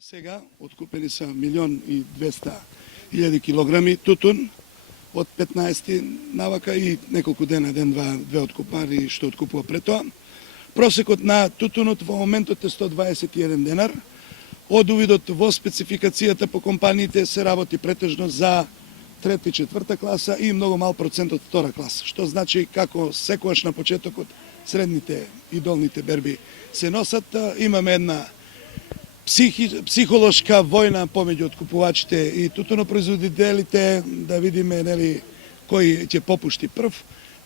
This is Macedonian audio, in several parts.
Сега откупени са 1.200.000 килограми тутун од 15 навака и неколку дена, две откупари што откупува пред тоа. Просекот на тутунот во моментот е 121 денар. Од увидот во спецификацијата по компаниите се работи претежно за трета и четврта класа и многу мал процент од втора класа, што значи како секогаш на почетокот средните и долните берби се носат, имаме една психолошка војна помеѓу откупувачите и тутунопроизводителите, да видиме нели кој ќе попушти прв.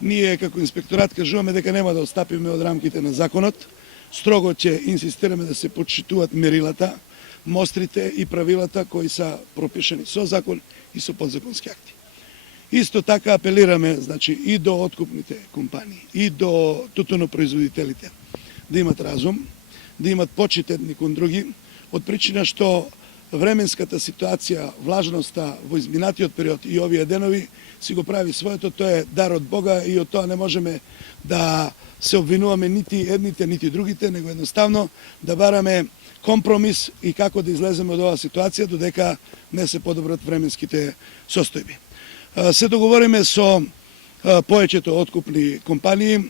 Ние како инспекторат кажуваме дека нема да отстапиме од рамките на законот. Строго ќе инсистираме да се почитуваат мерилата, мострите и правилата кои са пропишани со закон и со подзаконски акти. Исто така апелираме, значи, и до откупните компании, и до тутунопроизводителите да имат разум, да имат почит едни кон други, од причина што временската ситуација, влажноста во изминатиот период и овие денови си го прави своето, тоа е дар од Бога и од тоа не можеме да се обвинуваме нити едните, нити другите, него едноставно да бараме компромис и како да излеземе од оваа ситуација додека не се подобрат временските состојби. Се договориме со повеќето откупни компании,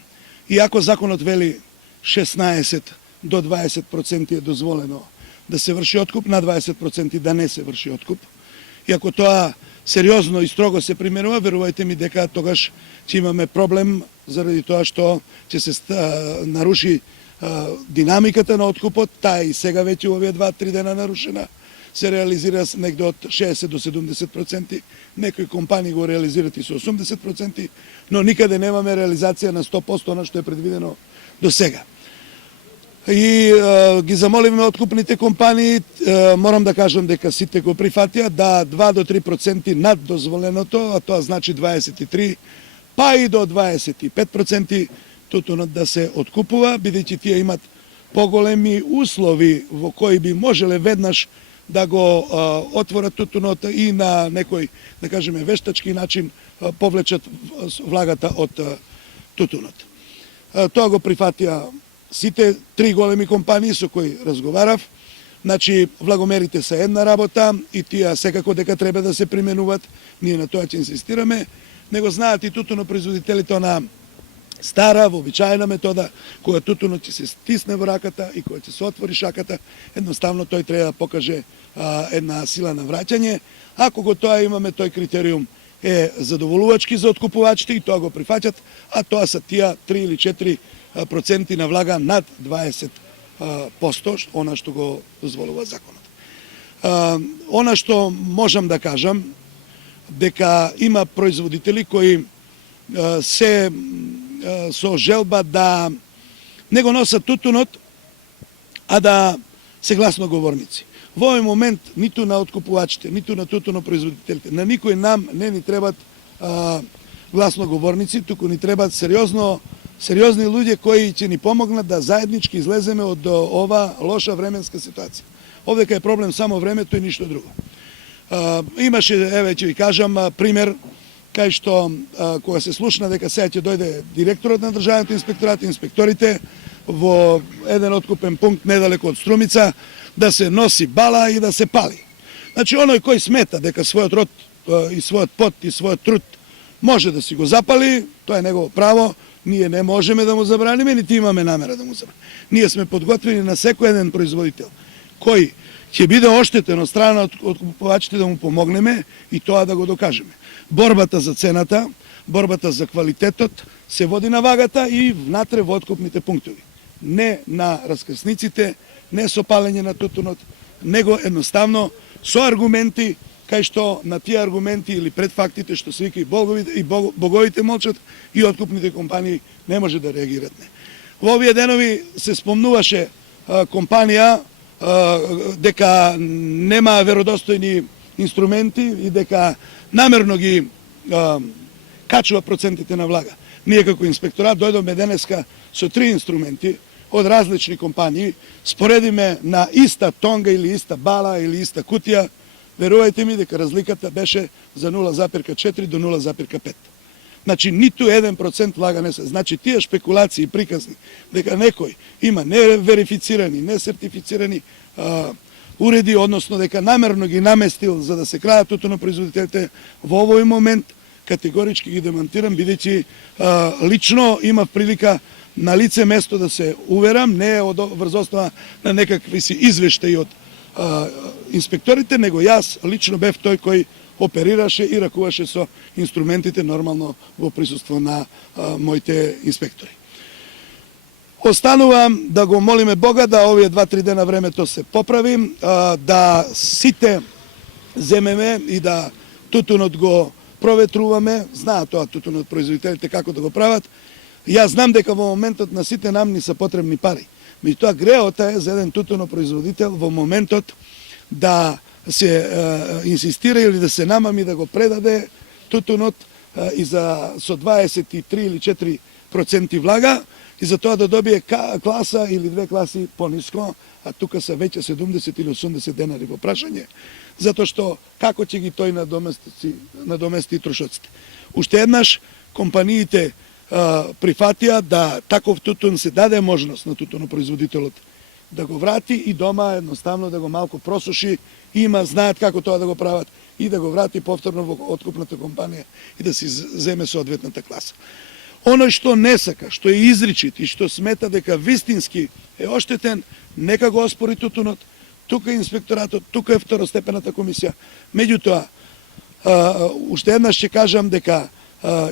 иако законот вели 16 до 20% е дозволено да се врши откуп, на 20% да не се врши откуп. И ако тоа сериозно и строго се применува, верувајте ми дека тогаш ќе имаме проблем заради тоа што ќе се наруши динамиката на откупот, таа и сега веќе овие 2-3 дена нарушена, се реализира негде од 60 до 70%, некои компании го реализират и со 80%, но никаде немаме реализација на 100% на што е предвидено до сега. И ги замоливме откупните компании, морам да кажам дека сите го прифатија, да 2 до 3% над дозволеното, а тоа значи 23, па и до 25% тутунот да се откупува, бидејќи тие имат поголеми услови во кои би можеле веднаш да го отворат тутунот и на некој, да кажеме, вештачки начин повлечат влагата од тутунот. Тоа го прифатија сите три големи компании со кои разговарав. Значи, влагомерите се една работа и тие секако дека треба да се применуваат, ние на тоа ќе инсистираме, него знаат и тутунопроизводителите на стара, вообичаена метода, кога тутунот ќе се стисне во раката и кога ќе се отвори шаката, едноставно тој треба да покаже една сила на враќање. Ако го тоа имаме, тој критериум е задоволувачки за откупувачите и тоа го прифаќат, а тоа са тие 3 или 4% на влага над 20%, она што го дозволува законот. Она што можам да кажам, дека има производители кои се со желба да не го носат тутунот, а да се гласноговорници. Во овој момент ниту на откупувачите, ниту на тутунопроизводителите, на никој нам не ни требат гласноговорници, туку ни требат сериозни луѓе кои ќе ни помогнат да заеднички излеземе од ова лоша временска ситуација. Овдека е проблем само времето и ништо друго. Имаше, еве ќе ви кажам, пример, кај што кога се слушна дека сега ќе дојде директорот на државниот инспекторат, инспекторите во еден откупен пункт недалеку од Струмица, да се носи бала и да се пали. Значи, оној кој смета дека својот род и својот пот и својот труд може да си го запали, тоа е негово право, ние не можеме да му забраниме, нити имаме намера да му забраниме. Ние сме подготвени на секој еден производител кој ќе биде оштетен од страна од откупувачите да му помогнеме и тоа да го докажеме. Борбата за цената, борбата за квалитетот се води на вагата и внатре во откупните пунктови. Не на раскрсниците, не со палење на тутунот, него едноставно со аргументи, кај што на тие аргументи или пред фактите што се вика и боговите молчат и откупните компании не може да реагират. Во овие денови се спомнуваше компанија дека нема веродостојни инструменти и дека намерно ги качува процентите на влага. Ние како инспекторат дојдоме денеска со 3 инструменти од различни компании, споредиме на иста тонга или иста бала или иста кутија, верувајте ми дека разликата беше за 0,4 до 0,5. Значи, ниту 1% влага не се. Значи, тие шпекулации и приказни дека некој има неверифицирани, несертифицирани уреди, односно дека намерно ги наместил за да се крајат тутунопроизводителите, во овој момент категорички ги демонтирам, бидејќи лично имав прилика на лице место да се уверам, не е врз основа на некакви си извештаи од инспекторите, него јас лично бев тој кој оперираше и ракуваше со инструментите нормално во присуство на моите инспектори. Останувам да го молиме Бога да овие 2-3 дена времето се поправи, да сите земеме и да тутунот го проветруваме, знаат тоа тутунот производителите како да го прават. Јас знам дека во моментот на сите нам ни се потребни пари. Меѓутоа греота е за еден тутунопроизводител во моментот да се инсистира или да се намами да го предаде тутунот и со 23 или 4% влага и за тоа да добие класа или 2 класи пониско, а тука се веќе 70 или 80 денари во прашање, затоа што како ќе ги тој надомести трошоците. Уште еднаш компаниите прифатија да таков тутун се даде можност на тутунопроизводителот да го врати и дома едноставно да го малку просуши, знаат како тоа да го прават и да го врати повторно во откупната компанија и да си земе соодветната класа. Оној што не сака, што е изричит и што смета дека вистински е оштетен, нека го оспори тутунот, тука е инспекторатот, тука е второстепената комисија. Меѓутоа, уште еднаш ќе кажам дека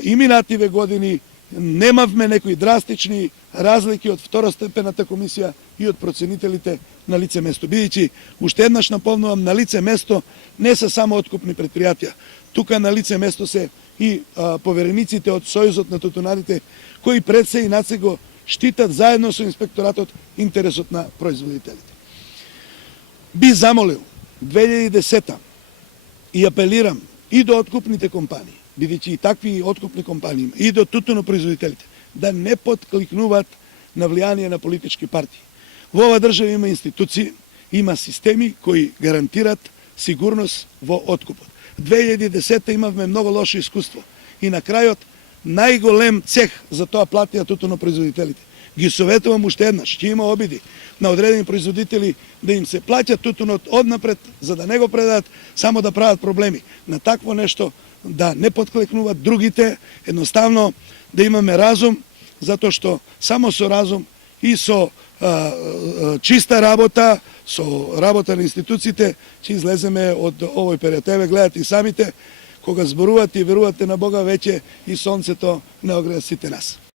и минативе години немавме некои драстични разлики од второстепената комисија и од проценителите на лице место. Бидејќи, уште еднаш наполнувам, на лице место не се само откупни предпријатија. Тука на лице место се и поверениците од Сојузот на тутунарите, кои пред се и над се го штитат заедно со инспекторатот интересот на производителите. Би замолил 2010 и апелирам и до откупните компании, бидејќи и такви откупни компании, и до тутунопроизводителите, да не подкликнуваат на влијание на политички партии. Во ова држава има институции, има системи кои гарантират сигурност во откупот. 2010 имавме многу лошо искуство и на крајот најголем цех за тоа платија тутунопроизводителите. Ги советувам уште еднаш, ќе има обиди на одредени производители да им се плаќа тутунот однапред за да не го предадат, само да прават проблеми. На такво нешто да не подклекнуваат другите, едноставно да имаме разум, затоа што само со разум и со чиста работа, со работа на институциите, ќе излеземе од овој период. Еве гледате и самите, кога зборувате и верувате на Бога, веќе и сонцето не огреа сите нас.